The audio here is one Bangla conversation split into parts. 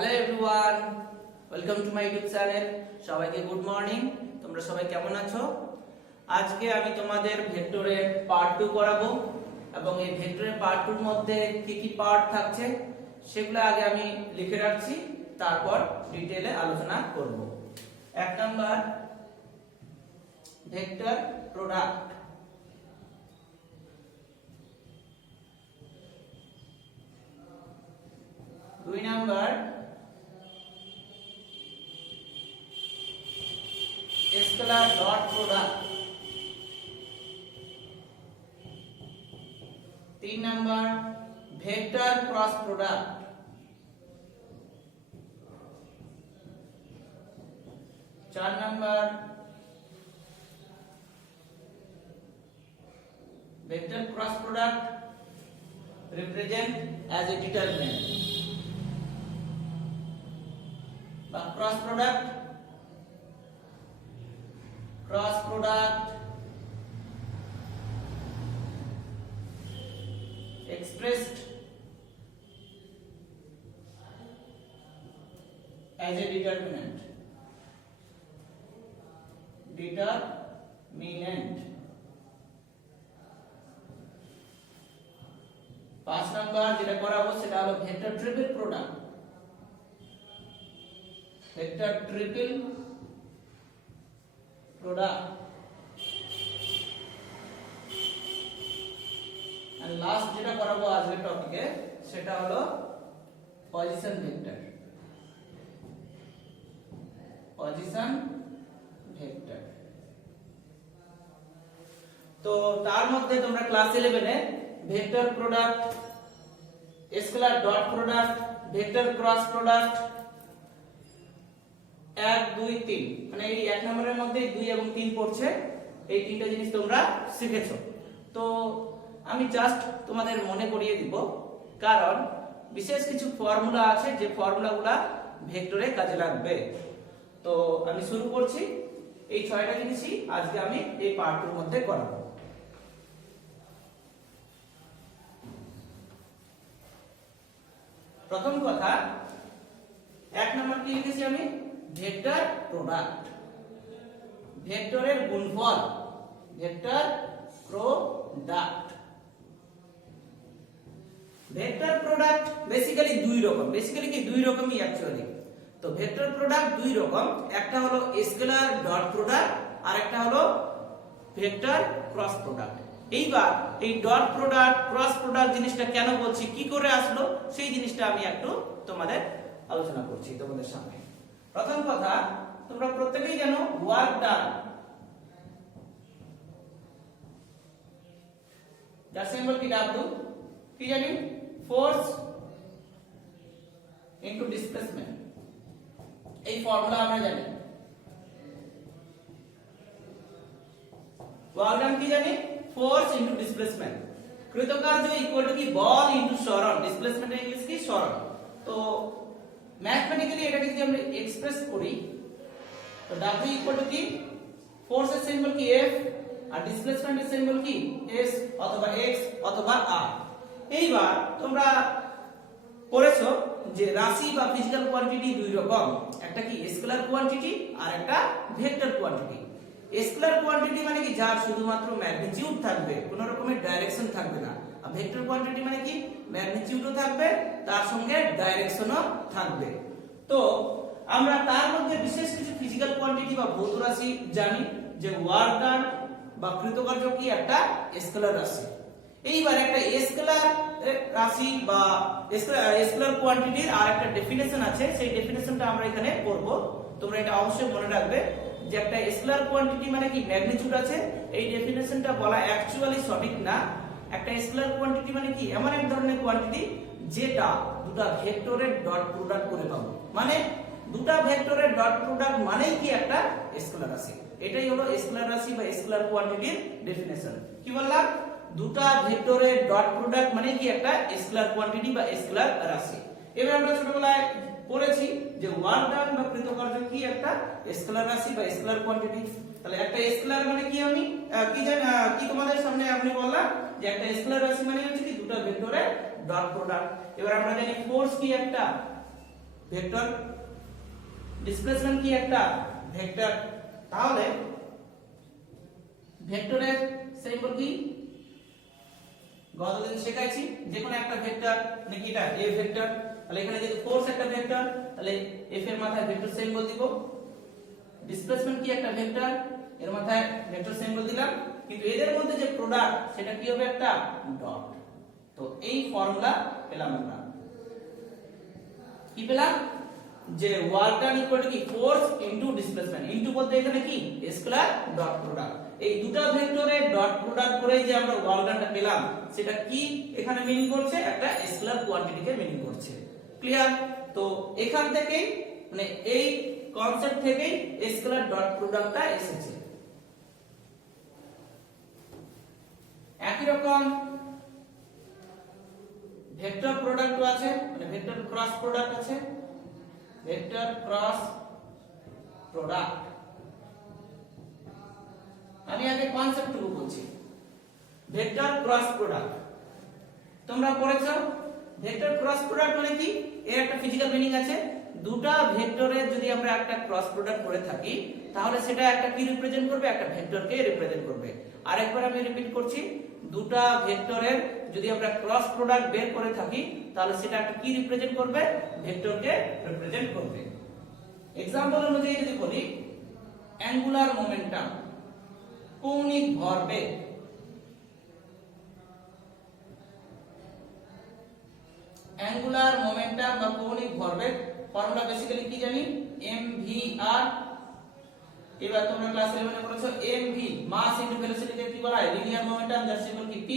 Hello everyone, welcome to my YouTube channel. সবাইকে গুড মর্নিং। তোমরা সবাই কেমন আছো? আজকে আমি তোমাদের ভেক্টরের পার্ট 2 করাবো এবং এই ভেক্টরের পার্ট 2 এর মধ্যে কি কি পার্ট থাকছে সেগুলো আগে আমি লিখে রাখছি, তারপর ডিটেইলে আলোচনা করব। 1 number vector product, 2 number scalar dot product, 3 number vector cross product, 4 number vector cross product represent as a determinant বা cross product expressed as a determinant 5 number যেটা করাবো সেটা হলো ভেক্টর ট্রিপল প্রোডাক্ট, আর লাস্ট যেটা করাবো আজকের টপিকে সেটা হলো পজিশন ভেক্টর। তো তার মধ্যে তোমরা ক্লাস 11 এ vector product, scalar dot product, vector cross product 1 2 3 মানে এই 1 নম্বরের মধ্যে 2 এবং 3 পড়ছে। এই তিনটা জিনিস তোমরা শিখেছো। তো আমি জাস্ট তোমাদের মনে করিয়ে দিব, কারণ বিশেষ কিছু ফর্মুলা আছে যে ফর্মুলাগুলো ভেক্টরে কাজে লাগবে। তো আমি শুরু করছি। এই 6টা জিনিসই আজকে আমি এই পার্টের মধ্যে করাবো। প্রথম কথা, 1 নম্বর কি লিখেছি আমি? ভেক্টর প্রোডাক্ট, ভেক্টরের গুণফল, vector product. Vector product basically দুই রকমই অ্যাকচুয়ালি। তো ভেক্টর প্রোডাক্ট দুই রকম, একটা হলো স্কেলার ডট প্রোডাক্ট আর একটা হলো ভেক্টর ক্রস প্রোডাক্ট। এইবার এই ডট প্রোডাক্ট ক্রস প্রোডাক্ট জিনিসটা কেন বলছি, কি করে আসলো, সেই জিনিসটা আমি একটু তোমাদের আলোচনা করছি তোমাদের সামনে। প্রথম কথা, তোমরা প্রত্যেকেই জানো ওয়ার্ক ডান, যার সিম্বল কি ডাব্লিউ, কি জানি? Force into displacement. এই ফর্মুলা আমরা জানি। ওয়ার্ক ডান কি জানি? Force into displacement. কৃতকার্য ইকুয়াল টু কি? বল ইনটু সরণ। ডিসপ্লেসমেন্ট এর ইংলিশ কি? সরণ। তো ম্যাথমেটিক্যালি এটাকে যদি আমরা এক্সপ্রেস করি, তো w ইকুয়াল টু কি? ফোর্স এর সিম্বল কি? f, আর ডিসপ্লেসমেন্ট এর সিম্বল কি? s অথবা x অথবা r। এইবার তোমরা পড়েছো যে রাশি বা ফিজিক্যাল কোয়ান্টিটি দুই রকম, একটা কি স্কেলার কোয়ান্টিটি আর একটা ভেক্টর কোয়ান্টিটি। স্কেলার কোয়ান্টিটি মানে কি? যার শুধুমাত্র ম্যাগনিটিউড থাকবে, কোনো রকমের ডাইরেকশন থাকবে না। আর ভেক্টর কোয়ান্টিটি মানে কি? ম্যাগনিটিউডও থাকবে, তার সঙ্গে ডাইরেকশনও থাকবে। তো আমরা তার মধ্যে বিশেষ কিছু ফিজিক্যাল কোয়ান্টিটি বা ভৌত রাশি জানি, যে ওয়ার্ক ডান বা কৃতকার্য কি একটা স্কেলার রাশি। এইবার একটা স্কেলার রাশি বা স্কেলার কোয়ান্টিটির আর একটা ডেফিনেশন আছে, সেই ডেফিনেশনটা আমরা এখানে করব। তোমরা এটা অবশ্যই মনে রাখবে যে একটা স্কেলার কোয়ান্টিটি মানে কি? ম্যাগনিটিউড আছে। এই ডেফিনেশনটা বলা অ্যাকচুয়ালি সঠিক না। একটা স্কেলার কোয়ান্টিটি মানে কি? এমন এক ধরনের কোয়ান্টিটি যেটা দুটো ভেক্টরের ডট প্রোডাক্ট করে পাবো। মানে দুটো ভেক্টরের ডট প্রোডাক্ট মানেই কি একটা স্কেলার রাশি। এটাই হলো স্কেলার রাশি বা স্কেলার কোয়ান্টিটির ডেফিনেশন। কি বললাম? দুটো ভেক্টরের ডট প্রোডাক্ট মানে কি একটা স্কেলার কোয়ান্টিটি বা স্কেলার রাশি। এবার আমরা ছোটবেলায় পড়েছি যে ওয়ার্ক ডান বা কৃতকার্য কি একটা স্কেলার রাশি বা স্কেলার কোয়ান্টিটি। তাহলে একটা স্কেলার মানে কি? আমি কি তোমাদের সামনে আমি বললাম যে একটা স্কেলার রাশি মানে হচ্ছে কি দুটো ভেক্টরের ডট প্রোডাক্ট। এবার আমরা জানি ফোর্স কি একটা ভেক্টর ডিসপ্লেসমেন্ট কি একটা ভেক্টর। তাহলে ভেক্টরের সিম্বল কি গতদিন শেখাইছি, যে কোনো একটা ভেক্টর নাকি এটা এ ভেক্টর, তাহলে এখানে যদি ফোর্স একটা ভেক্টর তাহলে এফ এর মাথায় ভেক্টর সিম্বল দিব, ডিসপ্লেসমেন্ট কি একটা ভেক্টর এর মাথায় ভেক্টর সিম্বল দিলাম, কিন্তু এদের মধ্যে যে প্রোডাক্ট সেটা কি হবে একটা ডট। তো এই ফর্মুলা পেলাম আমরা, কি পেলাম যে ওয়ার্ক ডান ইকুয়াল টু কি ফোর্স ইনটু ডিসপ্লেসমেন্ট, ইনটু বলতে এখানে কি স্কেলার ডট প্রোডাক্ট, এই দুটো ভেক্টরের ডট প্রোডাক্ট করে যে আমরা ওয়ার্ক ডানটা পেলাম সেটা কি এখানে মিনিং করছে একটা স্কেলার কোয়ান্টিটিকে মিনিং করছে। ক্লিয়ার? তো এখান থেকে মানে এই কনসেপ্ট থেকেই স্কেলার ডট প্রোডাক্টটা এসেছে। একই রকম ভেক্টর প্রোডাক্টও আছে, মানে ভেক্টর ক্রস প্রোডাক্ট আছে, ভেক্টর ক্রস প্রোডাক্ট। আমি আগে কনসেপ্টটুকু বলছি। ভেক্টর ক্রস প্রোডাক্ট তোমরা পড়েছো, ভেক্টর ক্রস প্রোডাক্ট মানে কি, এর একটা ফিজিক্যাল মিনিং আছে। দুটো ভেক্টরের যদি আমরা একটা ক্রস প্রোডাক্ট করে থাকি তাহলে সেটা একটা কি রিপ্রেজেন্ট করবে, একটা ভেক্টরকে রিপ্রেজেন্ট করবে। আরেকবার আমি রিপিট করছি, দুটো ভেক্টরের যদি আমরা ক্রস প্রোডাক্ট বের করে থাকি তাহলে সেটা একটা কি রিপ্রেজেন্ট করবে, ভেক্টরকে রিপ্রেজেন্ট করবে। এক্সাম্পল অনুযায়ী যদি বলি, অ্যাঙ্গুলার মোমেন্টাম কৌণিক ভরবেগ, অ্যাঙ্গুলার মোমেন্টাম বা কৌণিক ভরবেগ ফর্মুলা বেসিক্যালি কি জানি, mvr। এবার তোমরা ক্লাস 11 এ পড়েছো mv মাস ইনটু ভেলোসিটি কে কি বলা হয়, লিনিয়ার মোমেন্টাম, যার সিম্বল কি p,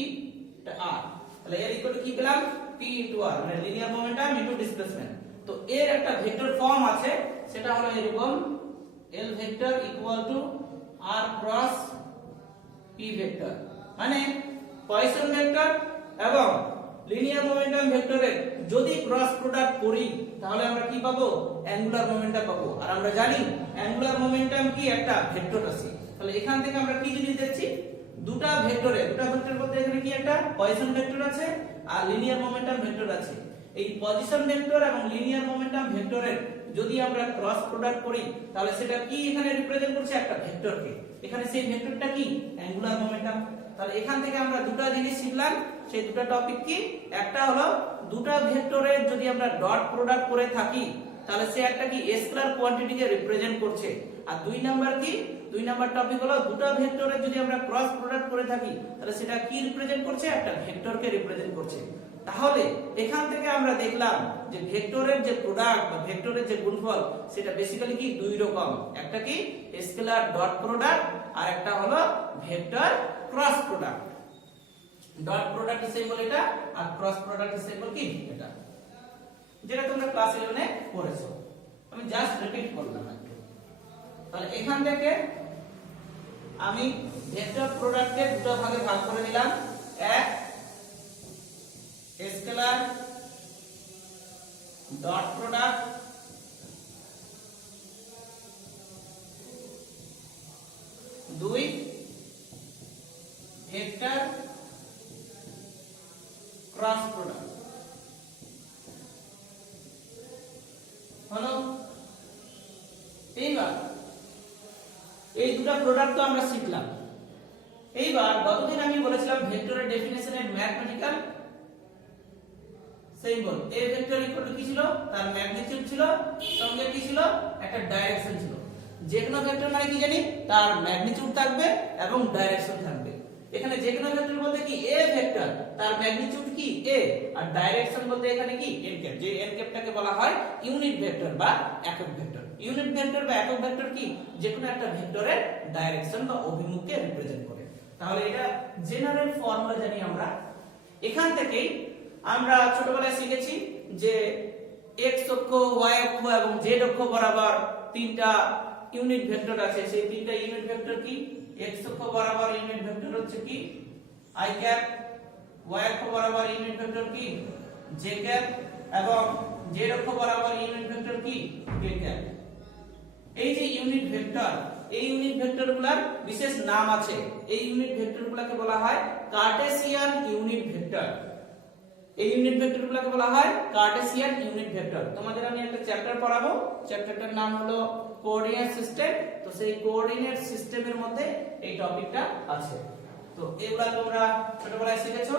এটা r। তাহলে এর ইকুয়াল টু কি পেলাম, p ইনটু r, মানে লিনিয়ার মোমেন্টাম ইনটু ডিসপ্লেসমেন্ট। তো এর একটা ভেক্টর ফর্ম আছে, সেটা হলো এরকম l vector equal two r cross p vector, মানে পয়সন ভেক্টর এবং লিনিয়ার মোমেন্টাম ভেক্টরের যদি ক্রস প্রোডাক্ট করি তাহলে আমরা কি পাবো, অ্যাঙ্গুলার মোমেন্টাম পাবো। আর আমরা জানি অ্যাঙ্গুলার মোমেন্টাম কি একটা ভেক্টর রাশি। তাহলে এখান থেকে আমরা কি জিনিস দেখছি, দুটো ভেক্টর বলতে এখানে কি একটা পয়সন ভেক্টর আছে আর লিনিয়ার মোমেন্টাম ভেক্টর আছে। এই পজিশন ভেক্টর এবং লিনিয়ার মোমেন্টাম ভেক্টরের যদি আমরা ক্রস প্রোডাক্ট করি তাহলে সেটা কি এখানে রিপ্রেজেন্ট করছে একটা ভেক্টরকে, এখানে সেই ভেক্টরটা কি অ্যাঙ্গুলার মোমেন্টাম। তাহলে এখান থেকে আমরা দুটো জিনিস শিখলাম, সেই দুটো টপিক কি, একটা হলো দুটো ভেক্টরের যদি আমরা ডট প্রোডাক্ট করে থাকি তাহলে সে একটা কি স্কেলার কোয়ান্টিটিকে রিপ্রেজেন্ট করছে। আর দুই নাম্বার কি, দুই নাম্বার টপিক হলো দুটো ভেক্টরের যদি আমরা ক্রস প্রোডাক্ট করে থাকি তাহলে সেটা কি রিপ্রেজেন্ট করছে, একটা ভেক্টরকে রিপ্রেজেন্ট করছে। তাহলে এখান থেকে আমরা দেখলাম যে ভেক্টরের যে প্রোডাক্ট বা ভেক্টরের যে গুণফল সেটা বেসিক্যালি কি দুই রকম, একটা কি স্কেলার ডট প্রোডাক্ট আর একটা হলো vector cross product. Dot product symbol এটা আর ক্রস প্রোডাক্ট সিম্বল কি এটা, যেটা তোমরা ক্লাস 11 এ পড়েছো, আমি জাস্ট রিপিট করলাম একটু। তাহলে এখান থেকে আমি ভেক্টর প্রোডাক্টকে দুটো ভাগে ভাগ করে নিলাম, এক স্কেলার ডট প্রোডাক্ট, দুই ভেক্টর ক্রস প্রোডাক্ট। হলো এইবার এই দুটো প্রোডাক্ট তো আমরা শিখলাম। এইবার গতদিন আমি বলেছিলাম ভেক্টরের ডেফিনিশনের mathematical symbol a vector equal to কি ছিল, তার ম্যাগনিটিউড ছিল, সঙ্গে কি ছিল একটা ডাইরেকশন ছিল। যে কোনো ভেক্টর মানে কি জানি, তার ম্যাগনিটিউড থাকবে এবং ডাইরেকশন থাকবে। এখানে যে কোনো ভেক্টর বলতে কি এ ভেক্টর, তার ম্যাগনিটিউড কি এ, আর ডাইরেকশন বলতে এখানে কি এন ক্যাপ, যে এন ক্যাপটাকে বলা হয় ইউনিট ভেক্টর বা একক ভেক্টর। ইউনিট ভেক্টর বা একক ভেক্টর কি, যে কোনো একটা ভেক্টরের ডাইরেকশন বা অভিমুখকে রিপ্রেজেন্ট করে। তাহলে এটা জেনারেল ফর্মুলা জানি আমরা। এখান থেকেই আমরা ছোটবেলায় শিখেছি যে এক্স অক্ষ, ওয়াই অক্ষ এবং জেড অক্ষ বরাবর তিনটা ইউনিট ভেক্টর আছে। সেই তিনটা ইউনিট ভেক্টর কি, এক্স অক্ষ বরাবর ইউনিট ভেক্টর হচ্ছে কি আই ক্যাপ, ওয়াই অক্ষ বরাবর ইউনিট ভেক্টর কি জে ক্যাপ এবং জেড অক্ষ বরাবর ইউনিট ভেক্টর কি কে ক্যাপ। এই যে ইউনিট ভেক্টর, এই ইউনিট ভেক্টরগুলোর বিশেষ নাম আছে। এই ইউনিট ভেক্টরগুলোকে বলা হয় কার্টেসিয়ান ইউনিট ভেক্টর। এই ইউনিট ভেক্টরগুলোকে বলা হয় কার্টেসিয়ান ইউনিট ভেক্টর। তোমাদের আমি একটা চ্যাপ্টার পড়াবো, চ্যাপ্টারটার নাম হলো কোঅর্ডিনেট সিস্টেম। তো সেই কোঅর্ডিনেট সিস্টেমের মধ্যে এই টপিকটা আছে। তো এগুলা তোমরা ছোটবেলায় শিখেছো,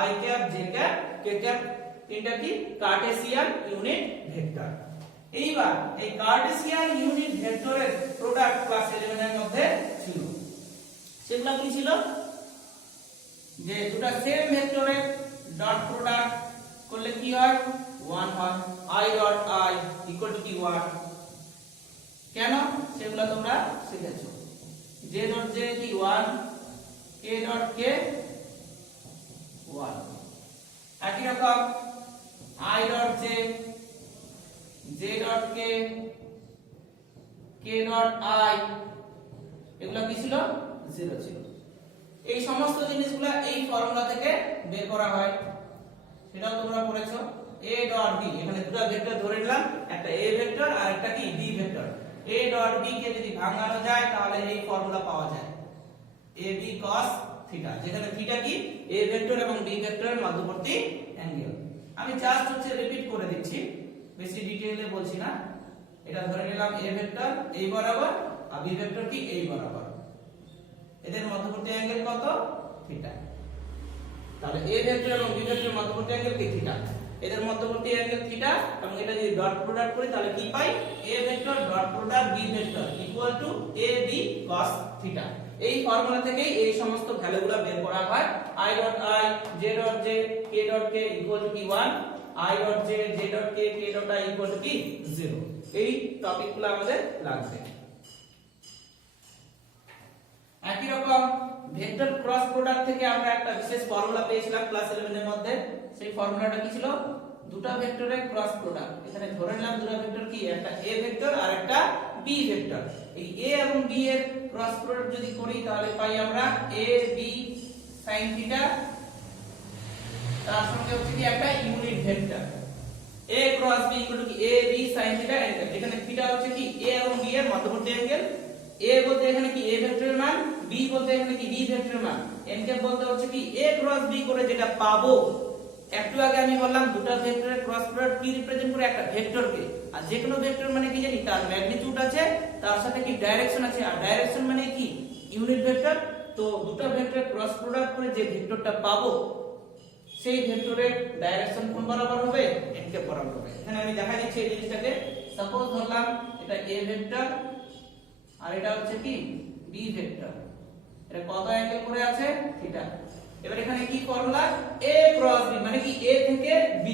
I cap, J cap, K cap, তিনটা কি কার্টেসিয়ান ইউনিট ভেক্টর। এইবার এই কার্টেসিয়ান ইউনিট ভেক্টরের প্রোডাক্ট ক্লাস 11 এর মধ্যে ছিল। সেগুলো কি ছিল? যে দুটো সেম ভেক্টরের ডট প্রোডাক্ট করলে কি হয়? 1 হয়। i dot i equal to কি 1। কেন? সেগুলো তোমরা শিখেছো। j ডট j কি 1, k ডট k 1। একই রকম i dot j, j dot k, k dot i এগুলো কি ছিল? 0 ছিল। এই সমস্ত জিনিসগুলো এই ফর্মুলা থেকে বের করা হয়, সেটাও তোমরা পড়েছো। a ডট b, এখানে দুটো ভেক্টর ধরে নিলাম, একটা a ভেক্টর আর একটা কি b vector. a dot b কে যদি ভাঙানো যায় তাহলে এই ফর্মুলা পাওয়া যায়, ab cos থিটা, যেখানে থিটা কি a ভেক্টর এবং b ভেক্টরের মধ্যবর্তী অ্যাঙ্গেল। আমি জাস্ট হচ্ছে রিপিট করে দিচ্ছি, বেশি ডিটেইলে বলছি না। এটা ধরে নিলাম a ভেক্টর এই বরাবর আর b ভেক্টর কি এই বরাবর, এদের মধ্যবর্তী অ্যাঙ্গেল কত? থিটা। তাহলে a ভেক্টর এবং b ভেক্টরের মধ্যবর্তী অ্যাঙ্গেল কি? থিটা। এদের মধ্যবর্তী অ্যাঙ্গেল থিটা, এবং এটা যদি ডট প্রোডাক্ট করি তাহলে কি পাই? a vector dot product b vector equal two ab cos theta. এই ফর্মুলা থেকেই এই সমস্ত ভ্যালুগুলো বের করা হয়। i dot i, j dot j, k dot k equal to কি 1, i dot j, j dot k, k dot i equal to কি 0। এই টপিকগুলো আমাদের লাগবে। একই রকম ভেক্টর ক্রস প্রোডাক্ট থেকে আমরা একটা বিশেষ ফর্মুলা পেয়েছিলাম ক্লাস 11 এর মধ্যে। সেই ফর্মুলাটা কি ছিল? দুটো ভেক্টরের ক্রস প্রোডাক্ট। এখানে ধরে নিলাম দুটো ভেক্টর কি, একটা a ভেক্টর আর একটা b ভেক্টর। এই a এবং b এর ক্রস প্রোডাক্ট যদি করি তাহলে পাই আমরা a b sin থিটা, তার সঙ্গে হচ্ছে কি একটা unit vector a cross b equal to কি a b sin থিটা। এখানে থিটা হচ্ছে কি a এবং b এর মধ্যবর্তী অ্যাঙ্গেল, a বলতে এখানে কি a ভেক্টরের মান, b বলতে এখানে কি b ভেক্টরের মান, n কে বলতে হচ্ছে কি a ক্রস b করে যেটা পাবো। একটু আগে আমি বললাম দুটো ভেক্টরের ক্রস প্রোডাক্ট কি রিপ্রেজেন্ট করে? একটা ভেক্টরকে। আর যে কোনো ভেক্টর মানে কি জানি? তার ম্যাগনিটিউড আছে, তার সাথে কি ডাইরেকশন আছে, আর ডাইরেকশন মানে কি ইউনিট ভেক্টর। তো দুটো ভেক্টরের ক্রস প্রোডাক্ট করে যে ভেক্টরটা পাবো সেই ভেক্টরের ডাইরেকশন কোন বরাবর হবে? n কে বরাবর হবে। এখানে আমি দেখা দিচ্ছি এই জিনিসটাকে। সাপোজ ধরলাম এটা a ভেক্টর আর এটা হচ্ছে কি b ভেক্টর, এটা কত অ্যাঙ্গেল করে আছে? থিটা। এবার এখানে কি ফর্মুলা? a ক্রস b মানে কি a থেকে b,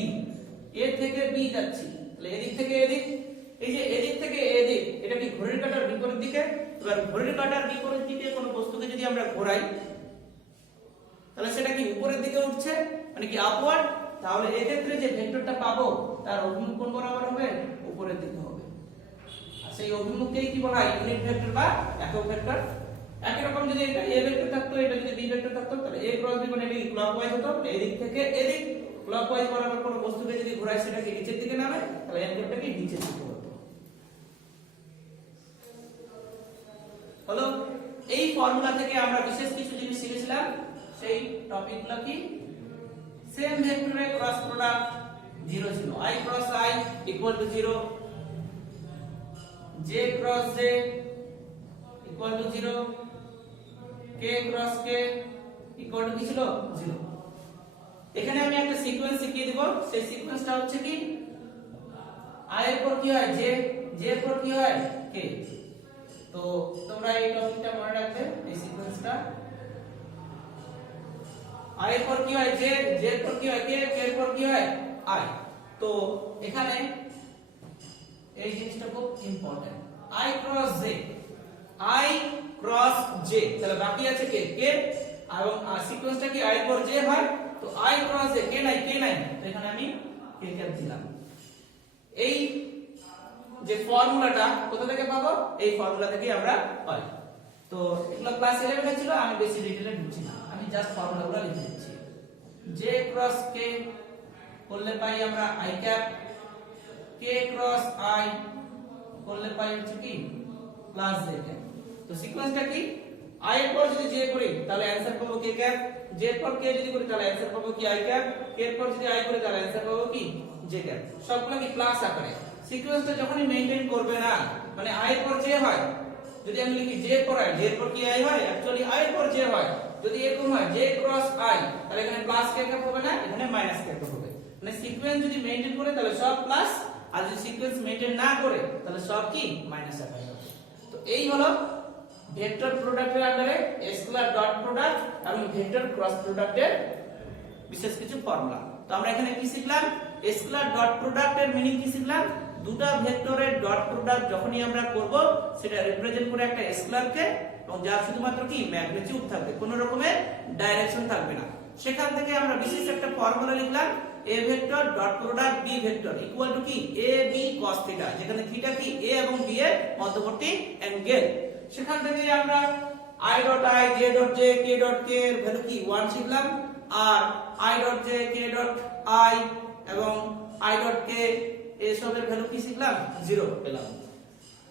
a থেকে b যাচ্ছি, তাহলে এদিক থেকে এদিক, এই যে এদিক থেকে এদিক, এটা কি ঘড়ির কাঁটার বিপরীত দিকে। এবার ঘড়ির কাঁটার বিপরীত দিকে কোনো বস্তুকে যদি আমরা ঘোরাই তাহলে সেটা কি উপরের দিকে উঠছে, মানে কি আপওয়ার্ড। তাহলে এই ক্ষেত্রে যে ভেক্টরটা পাবো তার অভিমুখ কোন বরাবর হবে? উপরের দিকে হবে। আর সেই অভিমুখকেই কি বলা হয়? ইউনিট ভেক্টর বা একক ভেক্টর। একই রকম যদি এটা a ভেক্টর থাকতো, এটা যদি b ভেক্টর থাকতো, তাহলে a ক্রস b মানে এটা কি ক্লকওয়াইজ হতো, এদিক থেকে এদিক ক্লকওয়াইজ বরাবর কোনো বস্তুকে যদি ঘোরাই সেটা কি নিচের দিকে নামে, তাহলে অ্যাঙ্গেলটা কি নিচের দিকে হতো। হলো। এই ফর্মুলা থেকে আমরা বিশেষ কিছু জিনিস শিখেছিলাম। সেই টপিকগুলো কি? সেম ভেক্টরের ক্রস প্রোডাক্ট 0 ছিল, i cross i equal to 0, j cross j equal to 0, k cross k equal to কি ছিল? 0। এখানে আমি একটা সিকোয়েন্স শিখিয়ে দেব। সেই সিকোয়েন্সটা হচ্ছে কি i এর পর কি হয় j, j এর পর কি হয় k। তো তোমরা এই টপিকটা মনে রাখবে, এই সিকোয়েন্সটা। i এর পর কি হয় j, j এর পর কি হয় k, k এর পর কি হয় i। তো এখানে এই জিনিসটা খুব important, i cross j, i cross j, তাহলে বাকি আছে কে, কে, এবং সিকোয়েন্সটা কি i এর পর j হয়। তো i ক্রস j, কে নাই, কে নাই, তো এখানে আমি কে ক্যাপ দিলাম। এই যে ফর্মুলাটা কোথা থেকে পাবো? এই ফর্মুলা থেকে আমরা পাই। তো এগুলো ক্লাস 11 এ ছিল, আমি বেশি ডিটেইলে ঢুকছি না, আমি জাস্ট ফর্মুলাগুলো লিখে দিচ্ছি। j ক্রস k করলে পাই আমরা i cap, k cross i করলে পাই হচ্ছে কি প্লাস j ক্যাপ। তো সিকোয়েন্সটা কি? i এর পর যদি j করি তাহলে অ্যানসার পাবো k ক্যাপ, j এর পর k যদি করি তাহলে অ্যানসার পাবো কি i ক্যাপ, k এর পর যদি i করি তাহলে অ্যানসার পাবো কি j ক্যাপ। সবগুলো কি প্লাস আকারে। সিকোয়েন্সটা যখনই মেইনটেইন করবে না, মানে i এর পর j হয়, যদি আমি লিখি j এর পর i, j এর পর কি i হয়, অ্যাকচুয়ালি i এর পর j হয়, যদি এরকম হয় j ক্রস i, তাহলে এখানে প্লাস k ক্যাপ হবে না, এখানে মাইনাস k ক্যাপ হবে। মানে সিকোয়েন্স যদি মেইনটেইন করে তাহলে সব প্লাস, আর যদি সিকোয়েন্স মেইনটেইন না করে তাহলে সব কি মাইনাস আকারে হবে। তো এই হলো ভেক্টর প্রোডাক্টের আন্ডারে স্কেলার ডট প্রোডাক্ট এবং ভেক্টর ক্রস প্রোডাক্টের বিশেষ কিছু ফর্মুলা। তো আমরা এখানে কি শিখলাম, স্কেলার ডট প্রোডাক্টের মিনিং কি শিখলাম, দুটো ভেক্টরের ডট প্রোডাক্ট যখনই আমরা করব সেটা রিপ্রেজেন্ট করে একটা স্কেলারকে, এবং যার শুধুমাত্র কি ম্যাগনিটিউড থাকবে, কোনো রকমের ডাইরেকশন থাকবে না। সেখান থেকে আমরা বিশেষ একটা ফর্মুলা লিখলাম, a vector dot product b vector equal to কি a b cos থিটা, যেখানে থিটা কি a এবং b এর মধ্যবর্তী অ্যাঙ্গেল। সেখান থেকে আমরা i dot i, j dot j, k dot k এর ভ্যালু কি 1 শিখলাম, আর i dot j, k dot i এবং i ডট k এসবের ভ্যালু কি শিখলাম 0 পেলাম।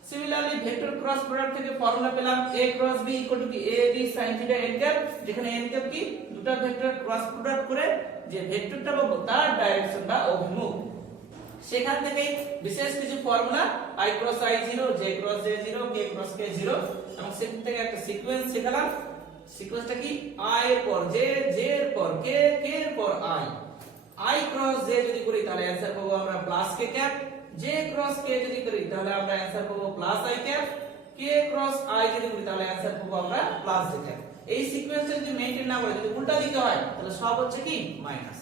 সিমিলারলি ভেক্টর ক্রস প্রোডাক্ট থেকে ফর্মুলা পেলাম a cross b equal to কি a b sin theta n cap, যেখানে n ক্যাপ কি দুটো ভেক্টর ক্রস প্রোডাক্ট করে যে ভেক্টরটা পাবো তার ডাইরেকশন বা অভিমুখ। সেখান থেকে বিশেষ কিছু formula i cross i 0, j cross j 0, k cross k 0, এবং সেখান থেকে একটা সিকোয়েন্স শেখালাম। সিকোয়েন্সটা কি i এর পর j, j এর পর k, k এর পর i ক্রস j যদি করি তাহলে অ্যানসার পাবো আমরা plus k cap, j cross k যদি করি তাহলে আমরা অ্যানসার পাবো plus i cap, k cross i যদি করি তাহলে অ্যানসার পাবো আমরা প্লাস j ক্যাপ। এই সিকোয়েন্সটা যদি মেইনটেইন না করে যদি উল্টা দিতে হয় তাহলে সব হচ্ছে কি মাইনাস।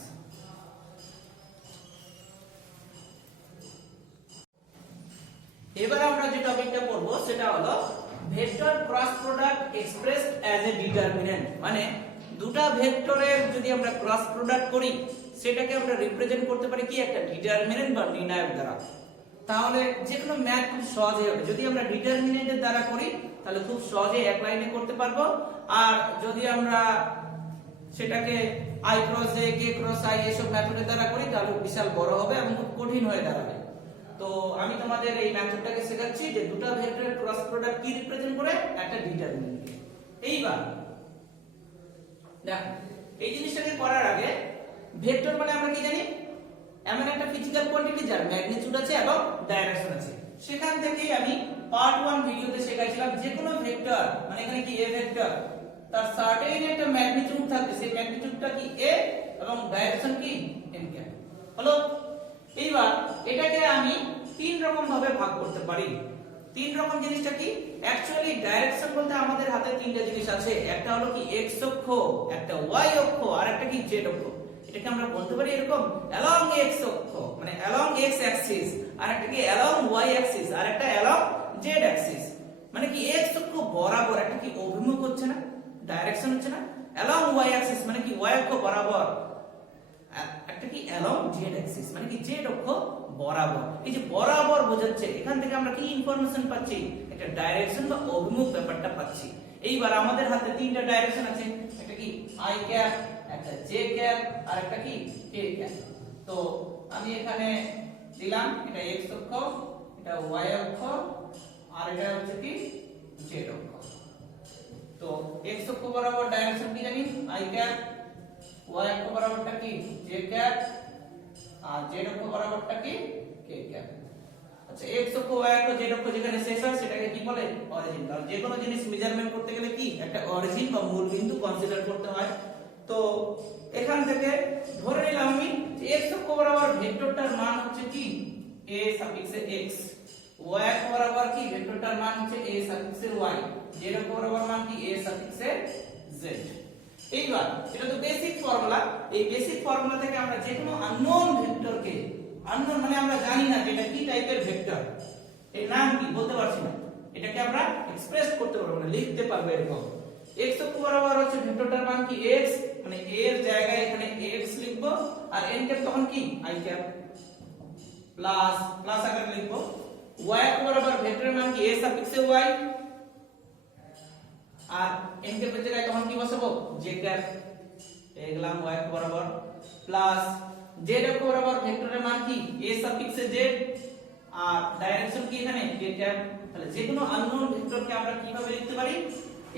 এবার আমরা যে টপিকটা পড়ব সেটা হলো vector cross product expressed as a determinant, মানে দুটো ভেক্টরের যদি আমরা ক্রস প্রোডাক্ট করি সেটাকে আমরা রিপ্রেজেন্ট করতে পারি কি একটা ডিটারমিনেন্ট বা নির্ণায়ক দ্বারা। তাহলে যে কোনো ম্যাথ খুব সহজে হবে। যদি আমরা ডিটারমিনেন্টের দ্বারা করি তাহলে খুব সহজে এক লাইনে করতে পারবো, আর যদি আমরা সেটাকে i cross j, k cross i এসব মেথডের দ্বারা করি তাহলে বিশাল বড় হবে এবং খুব কঠিন হয়ে দাঁড়াবে। তো আমি তোমাদের এই মেথডটাকে শেখাচ্ছি যে দুটো ভেক্টরের ক্রস প্রোডাক্ট কি রিপ্রেজেন্ট করে একটা ডিটারমিনেন্ট। এইবার দেখো এই জিনিসটাকে করার আগে ভেক্টর মানে আমরা কি জানি, এমন একটা ফিজিক্যাল কোয়ান্টিটি যার ম্যাগনিটিউড আছে এবং ডাইরেকশন আছে। সেখান থেকে আমি পার্ট 1 ভিডিওতে শেখাইছিলাম যে কোনো ভেক্টর, মানে এখানে কি a ভেক্টর, তার সার্টেন একটা ম্যাগনিটিউড থাকবে, সেই ম্যাগনিটিউডটা কি a এবং ডাইরেকশন কি n ক্যাপ। হলো, এইবার এটাকে আমি তিন রকম ভাবে ভাগ করতে পারি। তিন রকম জিনিসটা কি, অ্যাকচুয়ালি ডাইরেকশন বলতে আমাদের হাতে তিনটা জিনিস আছে, একটা হলো কি x অক্ষ, একটা y অক্ষ, আর একটা কি z অক্ষ। এটাকে আমরা বলতে পারি এরকম along x অক্ষ মানে along x axis, আর একটা কি along y axis, আর একটা along z axis। মানে কি x অক্ষ বরাবর একটা কি অভিমুখ হচ্ছে না, ডাইরেকশন হচ্ছে না, along y axis মানে কি y অক্ষ বরাবর, একটা কি along z axis মানে কি z অক্ষ বরাবর। এই যে বরাবর বোঝাচ্ছে, এখান থেকে আমরা কি ইনফরমেশন পাচ্ছি, একটা ডাইরেকশন বা অভিমুখ ব্যাপারটা পাচ্ছি। এইবার আমাদের হাতে তিনটা ডাইরেকশন আছে, একটা কি i ক্যাপ, একটা j ক্যাপ, আর একটা কি k ক্যাপ। তো আমি এখানে দিলাম এটা x অক্ষ, এটা y অক্ষ, আর এটা হচ্ছে কি z অক্ষ। তো x অক্ষ বরাবর ডাইরেকশন কি জানি i ক্যাপ, y অক্ষ বরাবরটা কি j ক্যাপ, আর z অক্ষ বরাবরটা কি k ক্যাপ। আচ্ছা x অক্ষ y অক্ষ z অক্ষ যেখানে শেষ হয় সেটাকে কি বলে অরিজিন। আর যে কোনো জিনিস মেজারমেন্ট করতে গেলে কি একটা অরিজিন বা মূল বিন্দু কনসিডার করতে হয়। তো এখান থেকে ধরে নিলাম আমি যে x অক্ষ বরাবর ভেক্টরটার মান হচ্ছে কি a সাফিক্সে x, y অক্ষ বরাবর কি ভেক্টরটার মান হচ্ছে a সাফিক্সে y, z অক্ষ বরাবর মান কি a সাফিক্সে z। এইবার এটা তো বেসিক ফর্মুলা, এই বেসিক ফর্মুলা থেকে আমরা যে কোনো আননোন ভেক্টরকে, আননোন মানে আমরা জানি না যেটা কি টাইপের ভেক্টর, এর নাম কি বলতে পারছি না, এটাকে আমরা এক্সপ্রেস করতে পারবো না, লিখতে পারবো এরকম। x অক্ষ বরাবর হচ্ছে ভেক্টরটার মান কি x, মানে a এর জায়গায় এখানে x লিখবো, আর n ক্যাপ তখন কি i ক্যাপ প্লাস প্লাস আকারে লিখবো। y অক্ষ বরাবর ভেক্টরের মান কি a সাফিক্সে y, আর n ক্যাপের জায়গায় তখন কি বসাবো j ক্যাপ, এগলাম y অক্ষ বরাবর প্লাস z অক্ষ বরাবর ভেক্টরের মান কি a সাফিক্সে z, আর ডাইরেকশন কি এখানে k ক্যাপ। তাহলে যে কোনো আননোন ভেক্টরকে আমরা কিভাবে লিখতে পারি,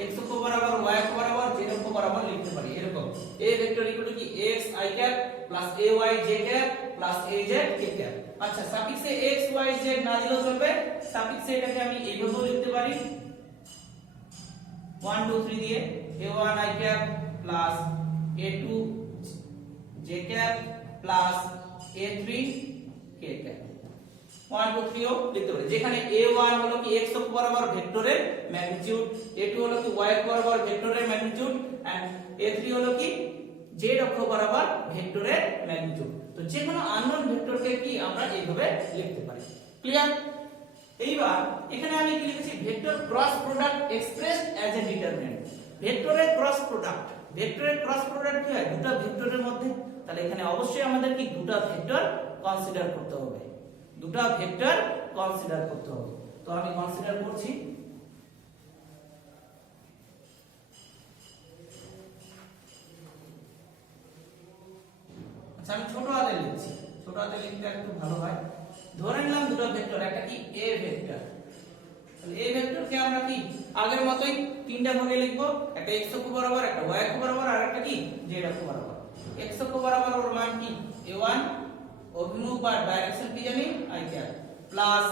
x অক্ষ বরাবর y অক্ষ বরাবর z অক্ষ বরাবর লিখতে পারি এরকম a ভেক্টর ইকুয়াল টু কি x i cap plus a y j cap plus a z k cap. আচ্ছা সাফিক্সে x y z না দিলেও চলবে, সাফিক্সে এটাকে আমি এইভাবেও লিখতে পারি 1 2 3 দিয়ে a1 i cap plus a2 j cap plus a3 k cap 1 2 3 ও লিখতে পারি, যেখানে a1 হলো কি x অক্ষ বরাবর ভেক্টরের ম্যাগনিটিউড, a2 হলো কি y অক্ষ বরাবর ভেক্টরের ম্যাগনিটিউড এন্ড a3 হলো কি z অক্ষ বরাবর ভেক্টরের ম্যাগনিটিউড। তো যে কোনো আননোন ভেক্টরকে কি আমরা এইভাবে লিখতে পারি। ক্লিয়ার? এইবার এখানে আমি কি লিখেছি vector cross product expressed as a determinant. ভেক্টরের ক্রস প্রোডাক্ট, ভেক্টরের ক্রস প্রোডাক্ট কি হয় দুটো ভেক্টরের মধ্যে, তাহলে এখানে অবশ্যই আমাদের কি দুটো ভেক্টর কনসিডার করতে হবে, দুটো ভেক্টর কনসিডার করতে হবে। তো আমি কনসিডার করছি আচ্ছা আমি ছোট হাতে লিখছি, ছোট হাতে লিখতে একটু ভালো হয়। ধরে নিলাম দুটো ভেক্টর, একটা কি a ভেক্টর, তাহলে a ভেক্টরকে আমরা কি আগের মতই তিনটা ভাগে লিখব, একটা x অক্ষ বরাবর, একটা y অক্ষ বরাবর আর একটা কি z অক্ষ বরাবর। x অক্ষ বরাবর ওর মান কি a1 অভিমুখ বা ডাইরেকশন কি জানি i ক্যাপ প্লাস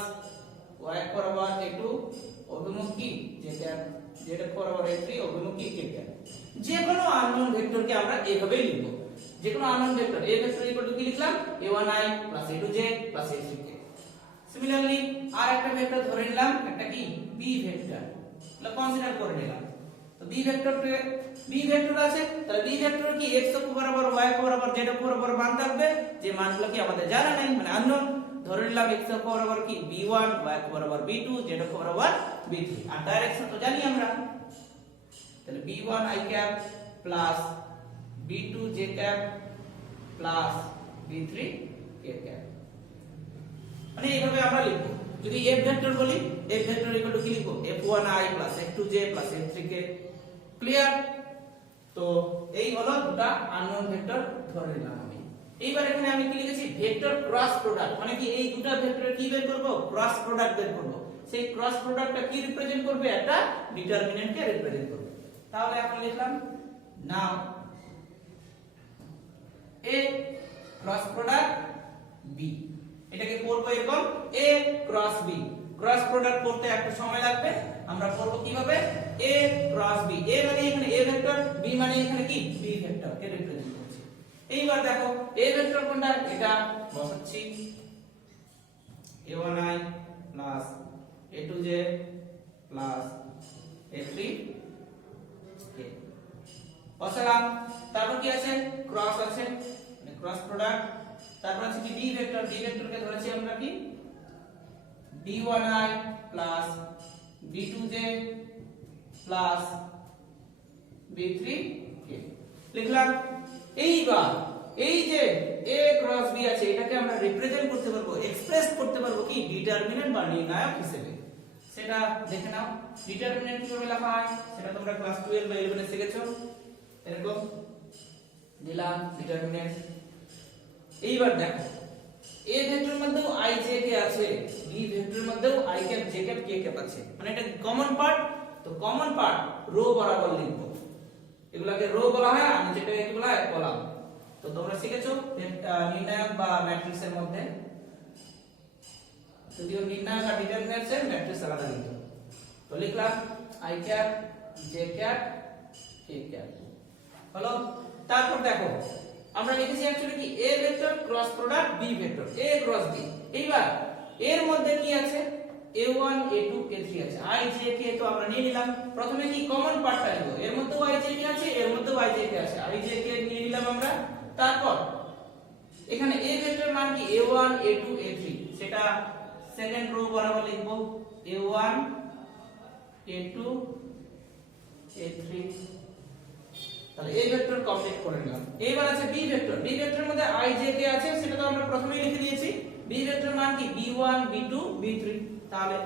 y অক্ষ বরাবর a2 অভিমুখ কি j ক্যাপ, z অক্ষ বরাবর a3 অভিমুখ কি k ক্যাপ। যে কোনো আননোন ভেক্টরকে আমরা এইভাবেই লিখব, যে কোনো unknown vector a vector equal to কি লিখলাম a1i a2j a3k। সিমিলারলি আর একটা ভেক্টর ধরে নিলাম একটা কি b ভেক্টর, তাহলে কনসিডার করে নিলাম। তো b ভেক্টর আছে, তাহলে b ভেক্টর কি x অক্ষ বরাবর y অক্ষ বরাবর z অক্ষ বরাবর মান থাকবে, যে মানগুলো কি আমাদের জানা নেই মানে আননোন। ধরে নিলাম x অক্ষ বরাবর কি b1 y অক্ষ বরাবর b2 z অক্ষ বরাবর b3 আর ডাইরেকশন তো জানি আমরা, তাহলে b1 i cap plus b2 j cap plus b3 k cap. মানে এইভাবে আমরা লিখব। যদি f ভেক্টর বলি f ভেক্টর ইকুয়াল টু কি লিখব f1i f2j f3k। ক্লিয়ার? তো এই হলো দুটো আননোন ভেক্টর ধরে নিলাম আমি। এইবার এখানে আমি কি লিখেছি ভেক্টর ক্রস প্রোডাক্ট, মানে কি এই দুটো ভেক্টরের কি বের করব ক্রস প্রোডাক্ট বের করব। সেই ক্রস প্রোডাক্টটা কি রিপ্রেজেন্ট করবে একটা ডিটারমিনেন্টকে রিপ্রেজেন্ট করবে। তাহলে এখন লিখলাম নাও a ক্রস প্রোডাক্ট b, এটাকে করব এরকম a cross b। Cross product করতে একটু সময় লাগবে, আমরা করব কিভাবে a ক্রস b। a মানে এখানে a ভেক্টর, b মানে এখানে কি b ভেক্টর কে রিপ্রেজেন্ট করছি। এইবার দেখো a ভেক্টর কোনটা, এটা বসাচ্ছি a1i plus a2j plus a3k বসালাম। তারপর কি আছে ক্রস আছে মানে ক্রস প্রোডাক্ট। তারপর আছে কি b ভেক্টর, b ভেক্টরকে ধরেছি আমরা কি b1i plus b2j plus b3k লিখলাম। এইবার এই যে a ক্রস b আছে এটাকে আমরা রিপ্রেজেন্ট করতে পারবো, এক্সপ্রেস করতে পারবো কি ডিটারমিনেন্ট বা নির্ণায়ক হিসেবে। সেটা দেখে নাও ডিটারমিনেন্ট কিভাবে লেখা হয়, সেটা তোমরা ক্লাস 12 বা 11 এ শিখেছো। এরকম দিলাম ডিটারমিনেন্ট। এইবার দেখো a ভেক্টরের মধ্যেও i j k আছে, b ভেক্টরের মধ্যেও i cap j cap k cap আছে, মানে এটা কমন পার্ট। তো কমন পার্ট রো বরাবর লিখবো, এগুলাকে রো বলা হয় আর নিচেটাকে কি বলা হয় কলাম। তো তোমরা শিখেছো নির্ণায়ক বা ম্যাট্রিক্সের মধ্যে যদিও নির্ণায়ক আর ডিটারমিনেন্টস এর ম্যাট্রিক্স আলাদা লিখো। তো লিখলাম i cap j cap k cap হলো। তারপর দেখো আমরা লিখেছি অ্যাকচুয়ালি কি a vector cross product b vector a cross b। এইবার এর মধ্যে কি আছে a1 a2 a3 আছে, i j k তো আমরা নিয়ে নিলাম। প্রথমে কি কমন পার্টটা নিব, এর মধ্যেও i j k আছে এর মধ্যেও i j k আছে, i j k নিয়ে নিলাম আমরা। তারপর এখানে a ভেক্টর মান কি a1 a2 a3, সেটা সেকেন্ড রো বরাবর লিখব a1 a2 a3। তাহলে a ভেক্টর কমপ্লিট করে নিলাম। এবার আছে b ভেক্টর, b ভেক্টরের মধ্যে i j k আছে সেটা তো আমরা প্রথমেই লিখে দিয়েছি। b ভেক্টর মান কি b1 b2 b3, তাহলে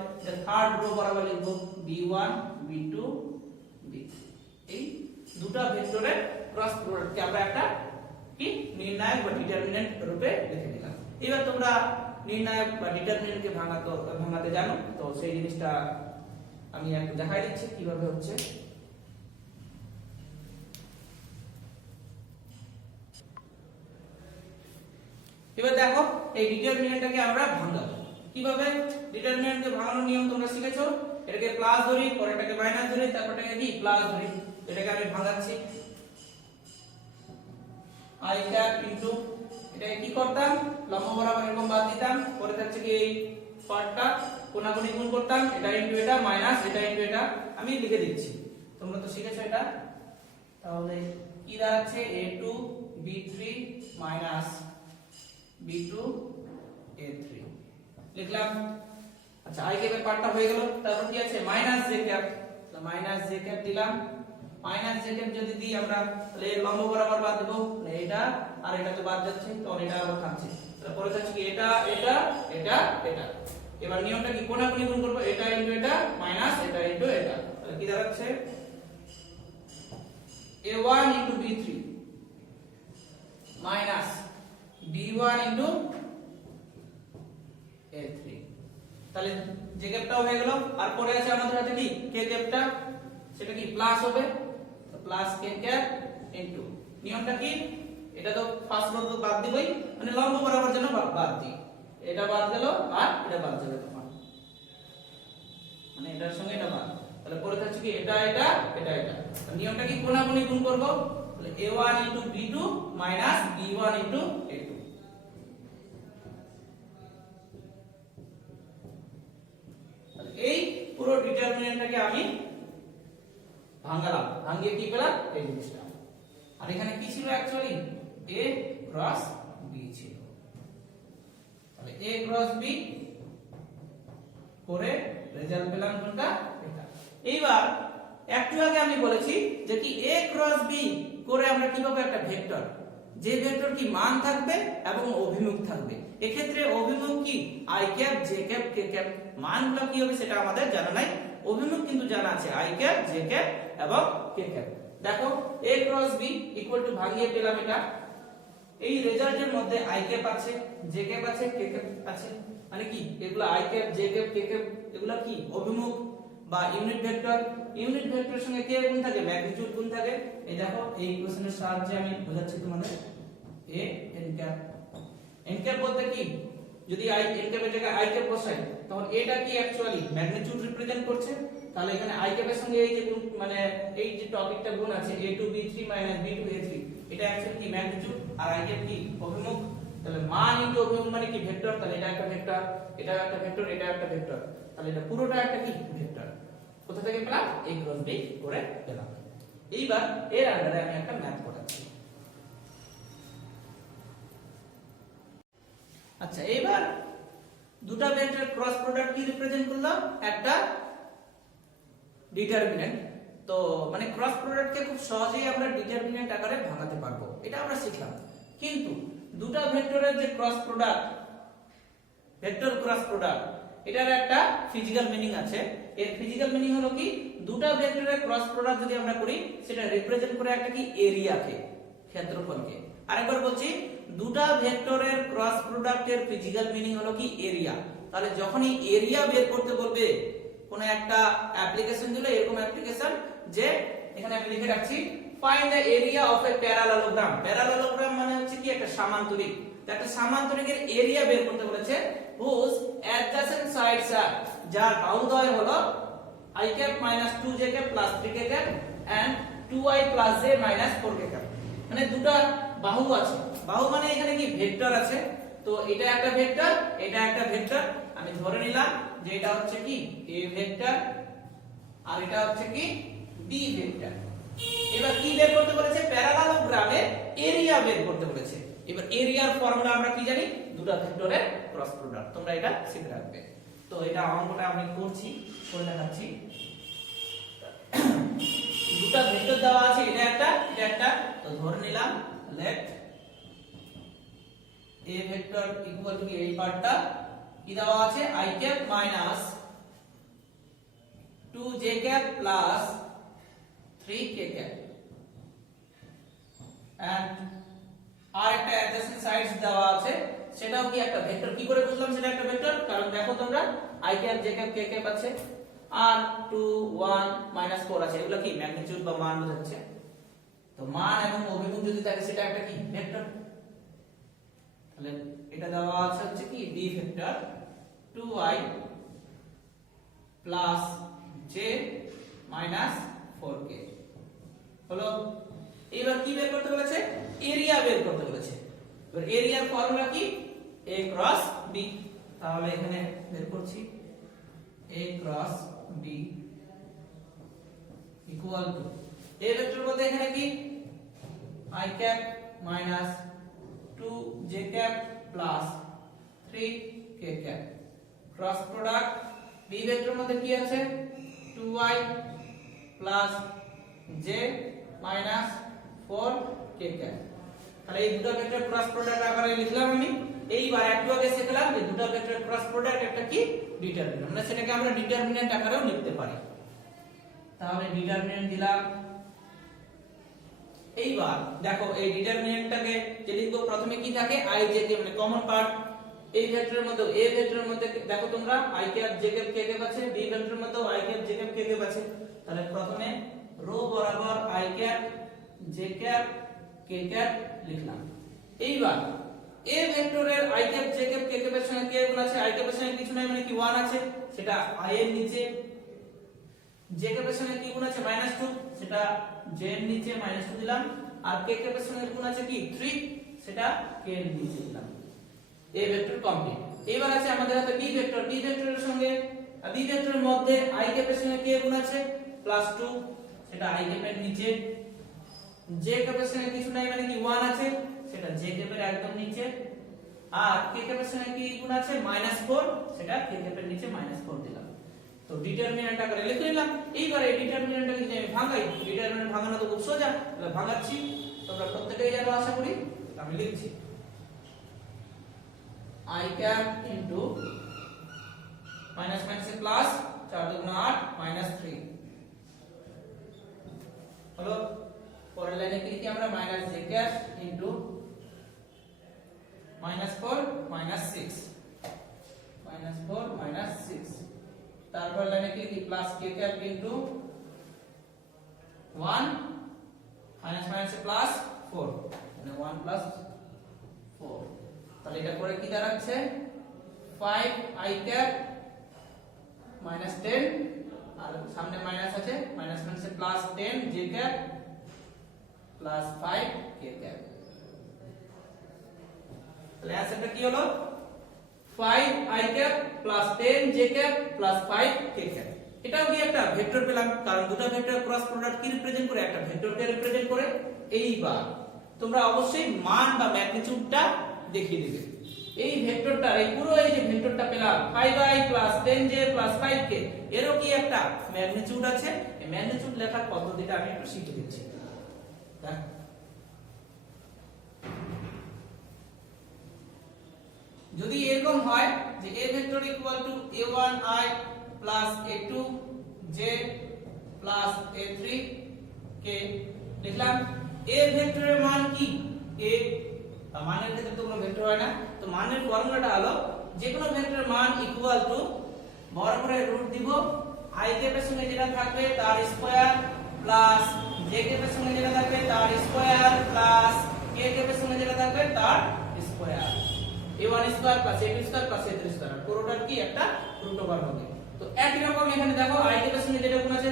থার্ড রো বরাবর লিখব b1 b2 b3। এই দুটো ভেক্টরের ক্রস প্রোডাক্টকে আমরা একটা কি নির্ণায়ক বা ডিটারমিনেন্ট রূপে লিখে দিলাম। এবার তোমরা নির্ণায়ক বা ডিটারমিনেন্টকে ভাঙাতে জানো, তো সেই জিনিসটা আমি একটু দেখাই দিচ্ছি কিভাবে হচ্ছে। এবার দেখো এই ডিটারমিনেন্টটাকে আমরা ভাঙাবো কিভাবে। ডিটারমিনেন্টকে ভাঙানোর নিয়ম তোমরা শিখেছো, এটাকে প্লাস ধরি, পরে এটাকে মাইনাস ধরি, তারপর এটাকে কি প্লাস ধরি। এটাকে আমি ভাঙাচ্ছি i ক্যাপ ইনটু, এটাকে কি করতাম লম্ব বরাবর এরকম বাদ দিতাম, পরে থাকছে কি এই পার্টটা কোণাকুণি গুণ করতাম, এটা ইনটু এটা মাইনাস এটা ইনটু এটা, আমি লিখে দিচ্ছি, তোমরা তো শিখেছো এটা। তাহলে কি দাঁড়াচ্ছে a2 b3 minus b2 a3 লিখলাম। আচ্ছা i ক্যাপের পার্টটা হয়ে গেল, তারপর কি আছে মাইনাস j ক্যাপ, তো মাইনাস j ক্যাপ দিলাম। মাইনাস j ক্যাপ যদি দিই আমরা তাহলে এর লম্ব বরাবর বাদ দেব, এটা আর এটা তো বাদ যাচ্ছে, তো এটা আবার থাকছে, তারপরে থাকছে কি এটা এটা এটা এটা। এবার নিয়মটা কি কোণাকুণি গুণ করব, এটা ইনটু এটা মাইনাস এটা ইনটু এটা, তাহলে কি দাঁড়াচ্ছে a1 into b3 minus b1 into a3। তাহলে যে ক্যাপটাও হয়ে গেল, আর পরে আছে আমাদের হাতে কি কে ক্যাপটা, সেটা কি প্লাস হবে, তো প্লাস কে ক্যাপ ইনটু নিয়মটা কি, এটা তো ফার্স্ট রো তো বাদ দিবই, মানে লম্ব বরাবর জন্য বাদ দিই, এটা বাদ গেল আর এটা বাদ যাবে তখন, মানে এটার সঙ্গে এটা বাদ, তাহলে পরে থাকছে কি এটা এটা এটা এটা। নিয়মটা কি কোণাকুণি গুণ করব, তাহলে a1 into b2 minus b1 into a2। এই পুরো ডিটারমিনেন্টটাকে আমি ভাঙালাম, ভাঙিয়ে কি পেলাম এই জিনিসটা। আর এখানে কি ছিল অ্যাকচুয়ালি a ক্রস b ছিল, তাহলে a ক্রস b করে রেজাল্ট পেলাম কোনটা এটা। এইবার একটু আগে আমি বলেছি যে কি a ক্রস b করে আমরা কি পাবো একটা ভেক্টর, যে ভেক্টর কি মান থাকবে এবং অভিমুখ থাকবে। এক্ষেত্রে অভিমুখ কি i cap j cap k cap, মানগুলো কি হবে সেটা আমাদের জানা নাই, অভিমুখ কিন্তু জানা আছে i ক্যাপ j ক্যাপ এবং k ক্যাপ। দেখো a cross b equal to ভাঙিয়ে পেলাম এটা, এই রেজাল্টের মধ্যে i ক্যাপ আছে j ক্যাপ আছে k ক্যাপ আছে, মানে কি এগুলো i cap j cap k cap এগুলো কি অভিমুখ বা ইউনিট ভেক্টর। ইউনিট ভেক্টরের সঙ্গে কে গুণ থাকে, ম্যাগনিটিউড গুণ থাকে। এই দেখো এই ইকুয়েশনের সাহায্যে আমি বোঝাচ্ছি তোমাদের, a n cap, n cap বলতে কি যদি i n ক্যাপের জায়গায় i ক্যাপ বসাই তখন এটা কি অ্যাকচুয়ালি ম্যাগনিটিউড রিপ্রেজেন্ট করছে, তাহলে এখানে i ক্যাপের সঙ্গে এই যে মানে এই যে টপিকটা গুণ আছে a2 b3 b2 a3, এটা অ্যাকচুয়ালি কি ম্যাগনিটিউড, আর i ক্যাপ কি অভিমুখ। তাহলে মান ইনটু অভিমুখ মানে কি ভেক্টর, তাহলে এটা একটা ভেক্টর, এটা একটা ভেক্টর, এটা একটা ভেক্টর, তাহলে এটা পুরোটা একটা কি ভেক্টর। কোথা থেকে পেলাম a ক্রস b করে পেলাম। এইবার এর আন্ডারে আমি একটা ম্যাথ করাচ্ছি। আচ্ছা এবার দুটো ভেক্টর ক্রস প্রোডাক্ট কি রিপ্রেজেন্ট করলো, একটা ডিটারমিনেন্ট। তো মানে ক্রস প্রোডাক্টকে খুব সহজেই আমরা ডিটারমিনেন্ট আকারে ভাঙাতে পারবো, এটা আমরা শিখলাম। কিন্তু দুটো ভেক্টরের যে cross product, vector cross product, এটার একটা ফিজিক্যাল মিনিং আছে। এর ফিজিক্যাল মিনিং হলো কি দুটো ভেক্টরের ক্রস প্রোডাক্ট যদি আমরা করি সেটা রিপ্রেজেন্ট করে একটা কি এরিয়াকে, ক্ষেত্রফলকে। আরেকবার বলছি, দুটো ভেক্টরের ক্রস প্রোডাক্টের ফিজিক্যাল মিনিং হলো কি এরিয়া। তাহলে যখনই এরিয়া বের করতে বলবে কোন একটা অ্যাপ্লিকেশন দিলে, এরকম অ্যাপ্লিকেশন যে এখানে আমি লিখে রাখছি find the area of A parallelogram. Parallelogram মানে হচ্ছে কি একটা সামান্তরিক, একটা সামান্তরিকের এরিয়া বের করতে বলেছে whose adjacent sides are, যার বাহুদ্বয় হলো i cap minus 2j cap plus 3k cap and 2i plus j minus 4k cap। মানে দুটো বাহু আছে, বাহু মানে এখানে কি ভেক্টর আছে, তো এটা একটা ভেক্টর এটা একটা ভেক্টর। আমি ধরে নিলাম যে এটা হচ্ছে কি a ভেক্টর আর এটা হচ্ছে কি b ভেক্টর। এবার কি বের করতে বলেছে, প্যারালেলোগ্রামের এরিয়া বের করতে বলেছে। এবার এরিয়ার ফর্মুলা আমরা কি জানি, দুটো ভেক্টরের ক্রস প্রোডাক্ট, তোমরা এটা শিখে রাখবে। তো এটা অঙ্কটা আমি করছি, করে দেখাচ্ছি। দুটো ভেক্টর দেওয়া আছে, এটা একটা এটা একটা, তো ধরে নিলাম let a vector equal to এই পার্টটা কি দেওয়া আছে i cap minus 2j cap plus 3k cap and আর একটা অ্যাডজেসেন্ট সাইডস দেওয়া আছে, সেটাও কি একটা ভেক্টর। কি করে বুঝলাম সেটা একটা ভেক্টর, কারণ দেখো তোমরা i cap j cap k cap আছে আর 2 1 4 আছে, এগুলো কি ম্যাগনিটিউড বা মান বোঝাচ্ছে। তো মান এবং অভিমুখ যদি থাকে সেটা একটা কি ভেক্টর। তাহলে এটা দেওয়া আছে হচ্ছে কি b vector 2y plus j minus 4k হলো। এবার কি বের করতে বলেছে? এরিয়া বের করতে বলেছে। এবার এরিয়ার ফর্মুলা কি? a cross b। তাহলে এখানে বের করছি a cross b equal to a vector বলতে এখানে কি i cap minus 2j cap plus 3k cap cross product b vector মধ্যে কি আছে 2y plus j minus 4k cap. তাহলে এই দুটো ভেক্টর ক্রস প্রোডাক্ট আকারে লিখলাম আমি। এইবার একটু আগে শিখলাম যে দুটো ভেক্টর ক্রস প্রোডাক্ট একটা কি ডিটারমিনেন্ট, মানে সেটাকে আমরা ডিটারমিনেন্ট আকারেও লিখতে পারি। তাহলে ডিটারমিনেন্ট দিলাম। এইবার দেখো এই ডিটারমিনেন্টটাকে যে লিখবো প্রথমে কি থাকে i j k মানে কমন পার্ট। এই ভেক্টরের মধ্যে a ভেক্টরের মধ্যে দেখো তোমরা i cap j cap k cap আছে, b ভেক্টরের মধ্যে i cap j cap k cap আছে। তাহলে প্রথমে রো বরাবর i cap j cap k cap লিখলাম। এইবার a ভেক্টরের i cap j cap k ক্যাপের সঙ্গে k গুণ আছে, i ক্যাপের সঙ্গে কিছু নাই মানে কি 1 আছে, সেটা i এর নিচে। j ক্যাপের সঙ্গে কি গুণ আছে -2, সেটা j এর নিচে -2 দিলাম। আর k ক্যাপের সঙ্গে গুণ আছে কি 3, সেটা k এর নিচে দিলাম। a vector complete. এবার আছে আমাদের হাতে b ভেক্টর। b ভেক্টরের সঙ্গে b ভেক্টরের মধ্যে i ক্যাপের সঙ্গে k গুণ আছে +2, সেটা i ক্যাপের নিচে। j ক্যাপের সঙ্গে কিছু নাই মানে কি 1 আছে, সেটা j ক্যাপের একদম নিচে। আর k ক্যাপের সঙ্গে কি গুণ আছে -4, সেটা k ক্যাপের নিচে -4 দিলাম। তো ডিটারমিনেন্ট আকারে লিখে নিলাম। এইবার এই ডিটারমিনেন্টটাকে যদি আমি ভাঙাই, ডিটারমিনেন্ট ভাঙানো তো খুব সোজা, তাহলে ভাঙাচ্ছি। তোমরা প্রত্যেকটাই জানো আশা করি। আমি লিখছি i ক্যাপ ইনটু মাইনাস মাইনাসে প্লাস 4 দুগুণ 8 -3 হলো। পরের লাইনে কি লিখি আমরা j ক্যাপ ইনটু -4 -6 -4 -6। তারপর লাইনে কি লিখি plus k cap into 1 minus মাইনাসে প্লাস 4 মানে 1 প্লাস 4। তাহলে এটা পরে কি দাঁড়াচ্ছে 5 i ক্যাপ -10, আর সামনে মাইনাস আছে, মাইনাস মাইনাসে plus 10 j cap plus 5 k cap. তাহলে অ্যান্সারটা কি হলো 5 i cap plus 10 j cap plus 5 k cap. এটাও কি একটা ভেক্টর পেলাম, কারণ দুটো ভেক্টর ক্রস প্রোডাক্ট কি রিপ্রেজেন্ট করে একটা ভেক্টরকে রিপ্রেজেন্ট করে। এইবার তোমরা অবশ্যই মান বা ম্যাগনিটিউডটা দেখিয়ে দিবে। এই ভেক্টরটার এই পুরো এই যে ভেক্টরটা পেলাম 5i plus 10j plus 5k, এরও কি একটা ম্যাগনিটিউড আছে। এই ম্যাগনিটিউড লেখার পদ্ধতিটা আমি একটু শিখিয়ে দিচ্ছি। যদি এরকম হয় যে a vector equal two a1i plus a2j plus a3k লিখলাম। a ভেক্টরের মান কি a, মানের ক্ষেত্রে তো কোনো ভেক্টর হয় না, তো মানের ফর্মুলাটা হলো যে কোনো ভেক্টরের মান ইকুয়াল টু বরাবরের রুট দিব i ক্যাপের সঙ্গে যেটা থাকবে তার স্কয়ার প্লাস j ক্যাপের সঙ্গে যেটা থাকবে তার স্কয়ার প্লাস k ক্যাপের সঙ্গে যেটা থাকবে তার square. a1 square plus a2 square plus a3 square, পুরোটার কি একটা রুট ওভার হবে। তো একই রকম এখানে দেখো i ক্যাপের সঙ্গে যেটা গুণ আছে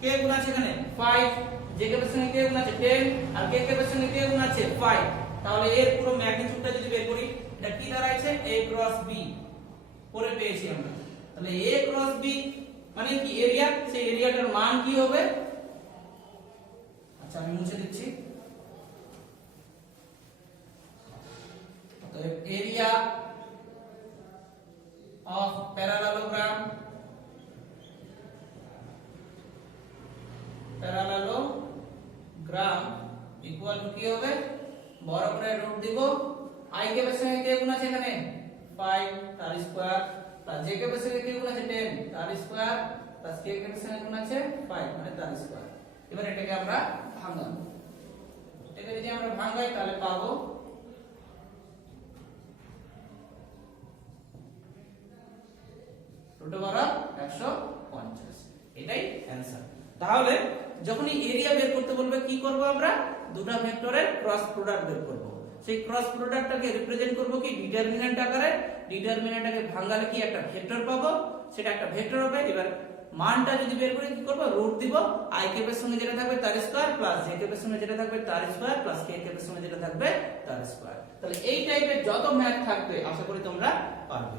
k গুণ আছে এখানে 5, j ক্যাপের সঙ্গে k গুণ আছে 10, আর k ক্যাপের সঙ্গে k গুণ আছে 5। তাহলে এর পুরো ম্যাগনিটিউডটা যদি বের করি এটা কি দাঁড়াচ্ছে a ক্রস b পরে পেয়েছি আমরা। তাহলে a ক্রস b মানে কি এরিয়া, সেই এরিয়াটার মান কি হবে। আচ্ছা আমি মুছে দিচ্ছি। তো এরিয়া অফ প্যারালালোগ্রাম ইকুয়াল টু কি হবে বরাবরের রুট দিব i ক্যাপের সঙ্গে k গুণ আছে এখানে 5 তার স্কয়ার প্লাস j ক্যাপের সঙ্গে k গুণ আছে 10 তার স্কয়ার প্লাস k ক্যাপের সঙ্গে গুণ আছে 5 মানে তার স্কয়ার। এবার এটাকে আমরা ভাঙাবো। এটাকে যদি আমরা ভাঙাই তাহলে পাবো রুট ওভার 150। এটাই অ্যানসার। তাহলে যখনই এরিয়া বের করতে বলবে কি করব আমরা দুটো ভেক্টরের ক্রস প্রোডাক্ট বের করব। সেই ক্রস প্রোডাক্টটাকে রিপ্রেজেন্ট করব কি ডিটারমিন্যান্ট আকারে, ডিটারমিন্যান্টটাকে ভাঙালে কি একটা ভেক্টর পাবো, সেটা একটা ভেক্টর হবে। এবার মানটা যদি বের করে কি করব, রুট দিব, i ক্যাপের সঙ্গে যেটা থাকবে তার স্কয়ার প্লাস j ক্যাপের সঙ্গে যেটা থাকবে তার স্কয়ার প্লাস k ক্যাপের সঙ্গে যেটা থাকবে তার স্কয়ার। তাহলে এই টাইপের যত ম্যাথ থাকবে আশা করি তোমরা পারবে।